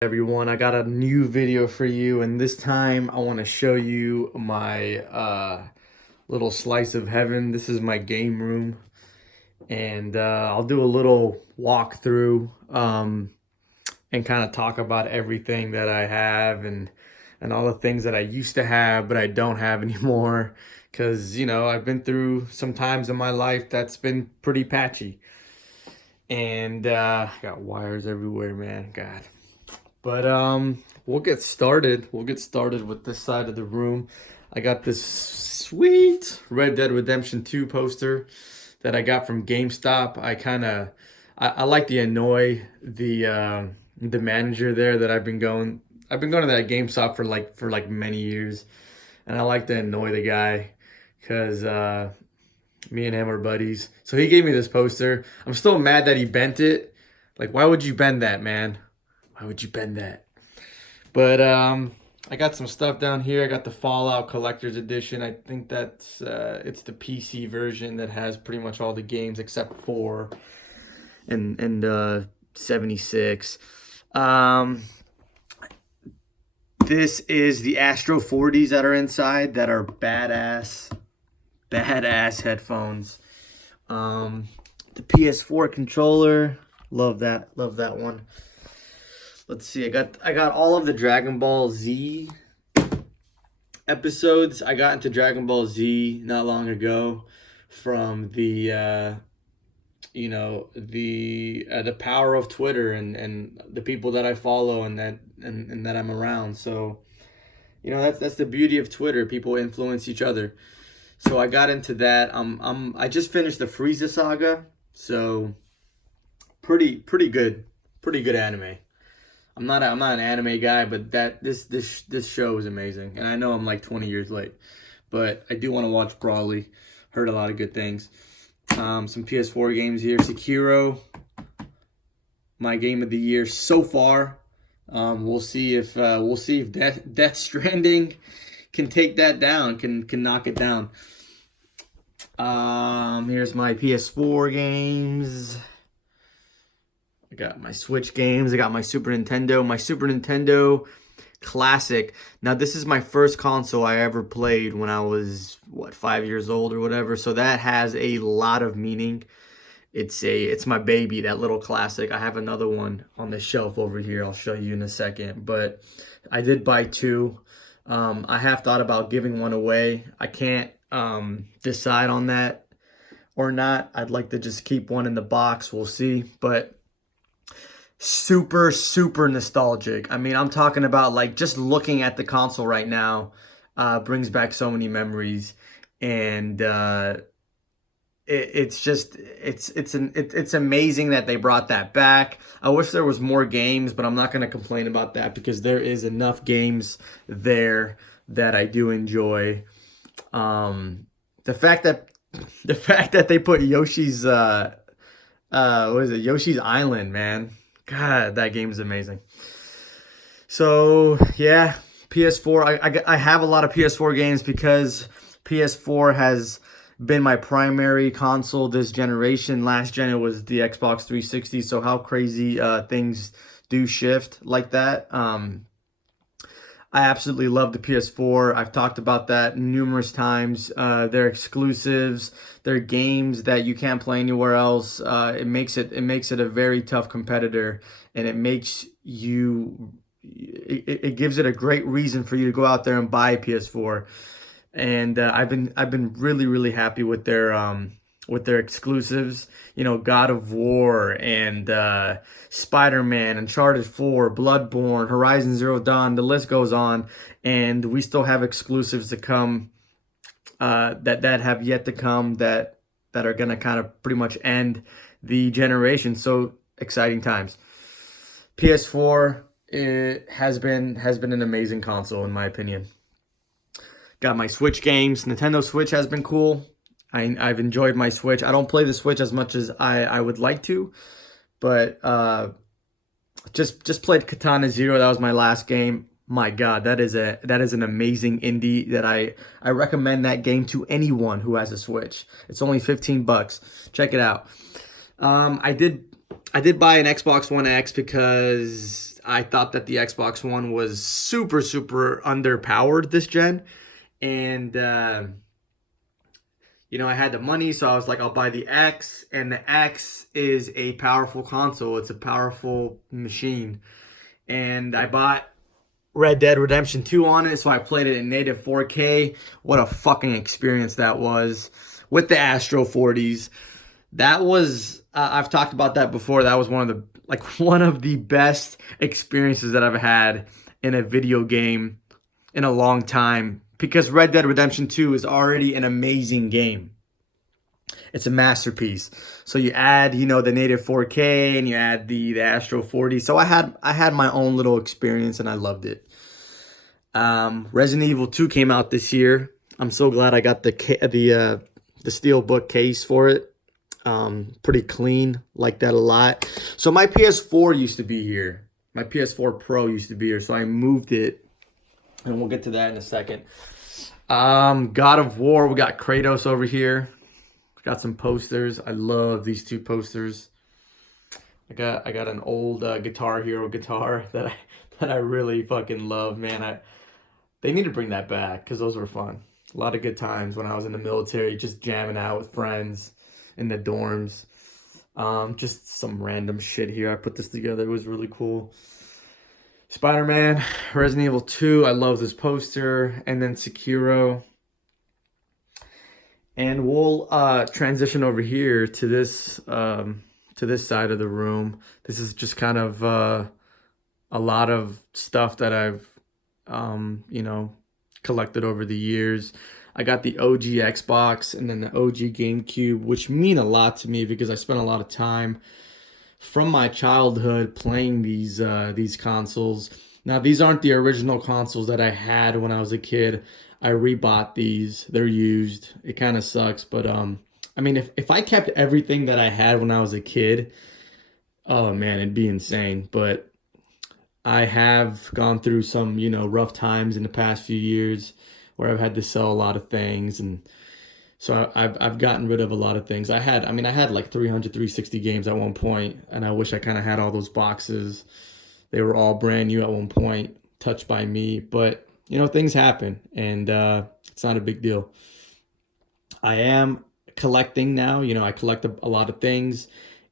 Everyone, I got a new video for you, and this time I want to show you my little slice of heaven. This is my game room, and I'll do a little walkthrough and kind of talk about everything that I have and all the things that I used to have but I don't have anymore, because I've been through some times in my life that's been pretty patchy, and got wires everywhere, man. God. But we'll get started. We'll get started with this side of the room. I got this sweet Red Dead Redemption 2 poster that I got from GameStop. I like to annoy the manager there that I've been going to that GameStop for like many years. And I like to annoy the guy because me and him are buddies. So he gave me this poster. I'm still mad that he bent it. Like, why would you bend that, man? Why would you bend that? But I got some stuff down here. I got the Fallout Collector's Edition. I think that's it's the PC version that has pretty much all the games except 4 and 76. This is the Astro 40s that are inside that are badass headphones. The PS4 controller, love that one. Let's see, I got all of the Dragon Ball Z episodes. I got into Dragon Ball Z not long ago from the the power of Twitter and the people that I follow and that I'm around. So, that's the beauty of Twitter. People influence each other. So I got into that. I just finished the Frieza saga. So pretty good anime. I'm not an anime guy, but this show is amazing, and I know I'm like 20 years late, but I do want to watch Broly. Heard a lot of good things. Some PS4 games here. Sekiro, my game of the year so far. We'll see if Death Stranding can take that down, can knock it down. Here's my PS4 games. I got my Switch games. I got my Super Nintendo. My Super Nintendo Classic. Now, this is my first console I ever played when I was, 5 years old or whatever. So that has a lot of meaning. It's my baby, that little classic. I have another one on the shelf over here. I'll show you in a second. But I did buy 2. I have thought about giving one away. I can't decide on that or not. I'd like to just keep one in the box. We'll see. But super nostalgic. I mean, I'm talking about like just looking at the console right now brings back so many memories, and it's amazing that they brought that back. I wish there was more games, but I'm not going to complain about that because there is enough games there that I do enjoy. The fact that they put Yoshi's what is it? Yoshi's Island, man. God, that game is amazing. So, yeah, PS4. I have a lot of PS4 games because PS4 has been my primary console this generation. Last gen, it was the Xbox 360. So how crazy things do shift like that. I absolutely love the PS4. I've talked about that numerous times. They're exclusives. They're games that you can't play anywhere else. It makes it a very tough competitor, and it gives it a great reason for you to go out there and buy a PS4. And I've been really happy with their exclusives. God of War and Spider-Man, Uncharted 4, Bloodborne, Horizon Zero Dawn. The list goes on, and we still have exclusives to come that have yet to come that are gonna kind of pretty much end the generation. So exciting times. PS4 has been an amazing console in my opinion. Got my Switch games. Nintendo Switch has been cool. I've enjoyed my Switch. I don't play the Switch as much as I would like to, but just played Katana Zero. That was my last game. My God, that is an amazing indie that I recommend that game to anyone who has a Switch. It's only $15. Check it out. I did buy an Xbox One X because I thought that the Xbox One was super, super underpowered this gen. And, I had the money, so I was like, I'll buy the X. And the X is a powerful console, it's a powerful machine. And I bought Red Dead Redemption 2 on it, so I played it in native 4K. What a fucking experience that was with the Astro 40s. That was I've talked about that before. That was one of the best experiences that I've had in a video game in a long time, because Red Dead Redemption 2 is already an amazing game. It's a masterpiece. So you add, the native 4K, and you add the Astro 40. So I had my own little experience, and I loved it. Resident Evil 2 came out this year. I'm so glad I got the steelbook case for it. Pretty clean, like that a lot. So my PS4 used to be here. My PS4 Pro used to be here, so I moved it, and we'll get to that in a second. God of War, we got Kratos over here. Got some posters. I love these two posters. I got an old Guitar Hero guitar that I really fucking love, man. They need to bring that back, because those were fun. A lot of good times when I was in the military, just jamming out with friends in the dorms. Just some random shit here. I put this together. It was really cool. Spider-Man, Resident Evil 2. I love this poster. And then Sekiro. And we'll transition over here to this side of the room. This is just kind of a lot of stuff that I've collected over the years. I got the OG Xbox and then the OG GameCube, which mean a lot to me because I spent a lot of time from my childhood playing these consoles. Now, these aren't the original consoles that I had when I was a kid. I rebought these. They're used. It kind of sucks, but I mean, if I kept everything that I had when I was a kid, oh man, it'd be insane. But I have gone through some, rough times in the past few years where I've had to sell a lot of things, and so I've gotten rid of a lot of things. I had like 360 games at one point, and I wish I kind of had all those boxes. They were all brand new at one point, touched by me, but things happen, and it's not a big deal. I am collecting now. I collect a lot of things,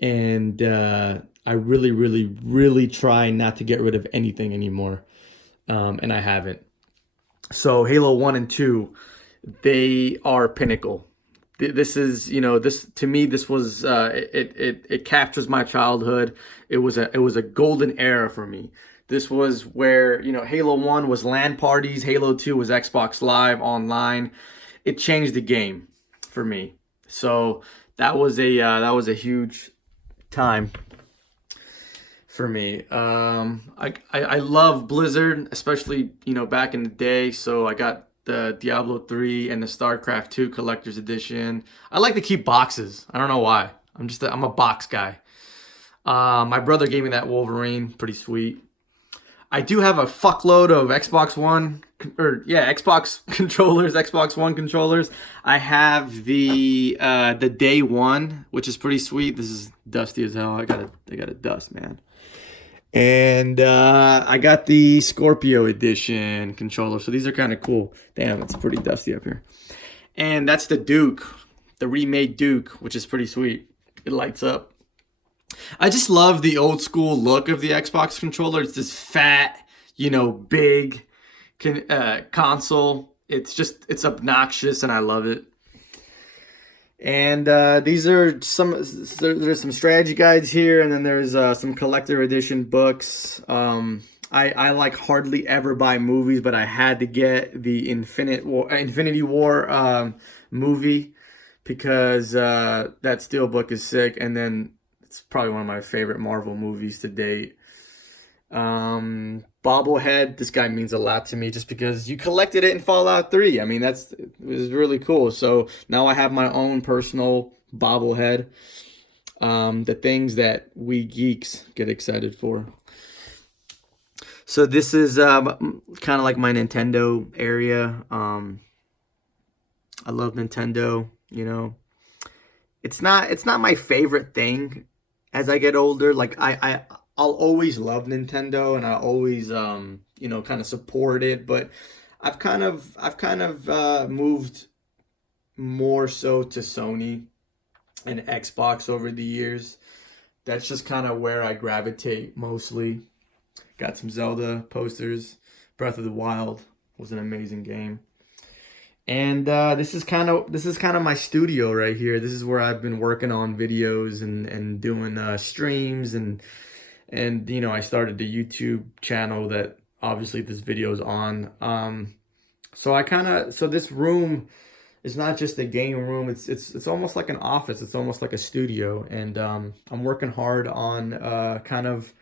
and I really, really, really try not to get rid of anything anymore, and I haven't. So Halo 1 and 2, they are pinnacle. This is, this to me, this was it captures my childhood. It was a golden era for me. This was where, Halo 1 was LAN parties, Halo 2 was Xbox Live online. It changed the game for me. So that was a huge time for me. I love Blizzard, especially, back in the day. So I got the Diablo 3 and the StarCraft 2 Collector's Edition. I like to keep boxes. I don't know why. I'm a box guy. My brother gave me that Wolverine. Pretty sweet. I do have a fuckload of Xbox One, Xbox controllers, Xbox One controllers. I have the Day One, which is pretty sweet. This is dusty as hell. I got a dust, man. And I got the Scorpio Edition controller. So these are kind of cool. Damn, it's pretty dusty up here. And that's the Duke, the remade Duke, which is pretty sweet. It lights up. I just love the old school look of the Xbox controller. It's this fat, big console. It's obnoxious, and I love it. And there's some strategy guides here, and then there's some collector edition books. I like hardly ever buy movies, but I had to get the Infinity War movie because that steelbook is sick, and then it's probably one of my favorite Marvel movies to date. Bobblehead, this guy means a lot to me just because you collected it in Fallout 3. I mean, it was really cool. So now I have my own personal bobblehead. The things that we geeks get excited for. So this is kind of like my Nintendo area. I love Nintendo, It's not my favorite thing as I get older. Like I'll always love Nintendo, and I always you know, kind of support it, but I've kind of moved more so to Sony and Xbox over the years. That's just kind of where I gravitate mostly. Got some Zelda posters. Breath of the Wild was an amazing game. And this is kind of my studio right here. This is where I've been working on videos and doing streams, and you know, I started the YouTube channel that obviously this video is on. So this room is not just a game room. It's almost like an office. It's almost like a studio, and I'm working hard on kind of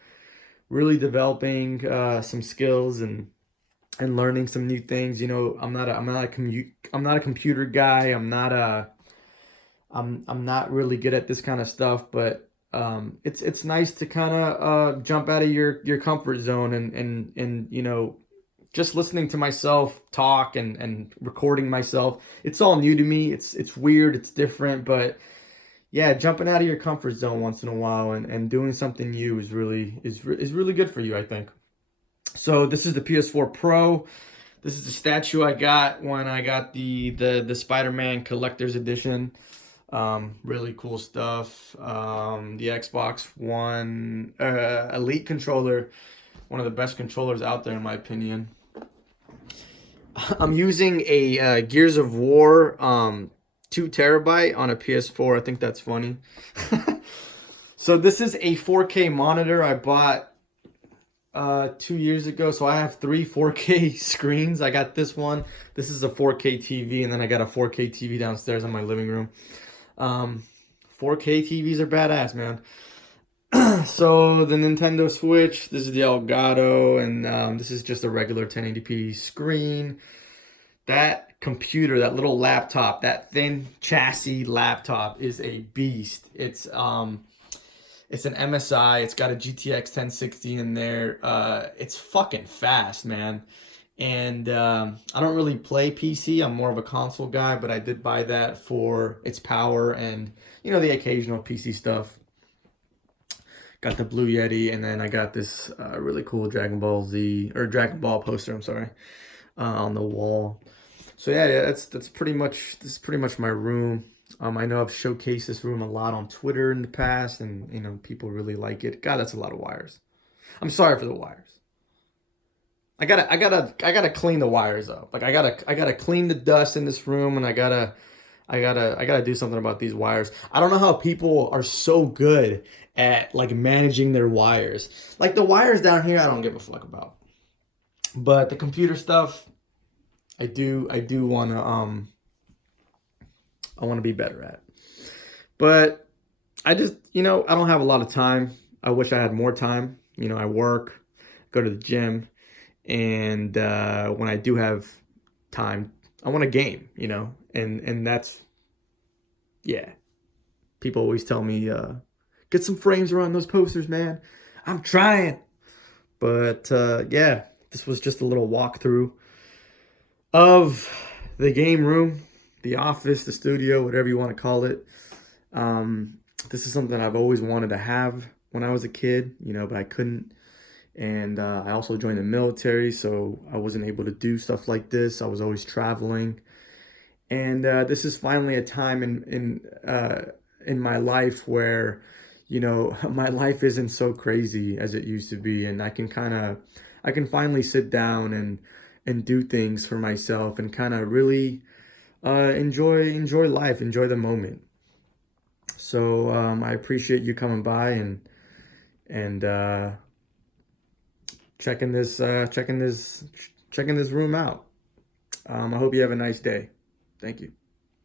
really developing some skills and learning some new things. You know, I'm not a computer guy. I'm not really good at this kind of stuff, but it's nice to kind of jump out of your comfort zone and you know, just listening to myself talk and recording myself. It's all new to me. It's weird, it's different, but yeah, jumping out of your comfort zone once in a while and doing something new is really good for you, I think. So this is the PS4 Pro. This is the statue I got when I got the Spider-Man Collector's Edition. Really cool stuff. The Xbox One Elite controller, one of the best controllers out there in my opinion. I'm using a Gears of War 2 terabyte on a PS4. I think that's funny. So this is a 4K monitor I bought 2 years ago. So I have three 4K screens. I got this one. This is a 4K TV, and then I got a 4K TV downstairs in my living room. 4K TVs are badass, man. So the Nintendo Switch, this is the Elgato, and this is just a regular 1080p screen. That computer, that little laptop, that thin chassis laptop is a beast. It's an MSI. It's got a GTX 1060 in there. It's fucking fast, man. And I don't really play PC. I'm more of a console guy, but I did buy that for its power and, you know, the occasional PC stuff. Got the Blue Yeti, and then I got this really cool Dragon Ball Z, or Dragon Ball poster, I'm sorry, on the wall. So yeah, that's pretty much, this is pretty much my room. I know I've showcased this room a lot on Twitter in the past, and you know, people really like it. God, that's a lot of wires. I'm sorry for the wires. I gotta clean the wires up. Like I gotta clean the dust in this room, and I gotta do something about these wires. I don't know how people are so good at like managing their wires. Like the wires down here, I don't give a fuck about. But the computer stuff, I do wanna be better at. But I just, you know, I don't have a lot of time. I wish I had more time. You know, I work, go to the gym, and when I do have time, I want to game, you know, and that's, yeah. People always tell me, get some frames around those posters, man. I'm trying, but yeah, this was just a little walkthrough of the game room, the office, the studio, whatever you want to call it. This is something I've always wanted to have when I was a kid, you know, but I couldn't. And I also joined the military, so I wasn't able to do stuff like this. I was always traveling. And this is finally a time in my life where, you know, my life isn't so crazy as it used to be, and I can finally sit down and do things for myself and kind of really enjoy life, enjoy the moment. So I appreciate you coming by and checking this room out. I hope you have a nice day. Thank you.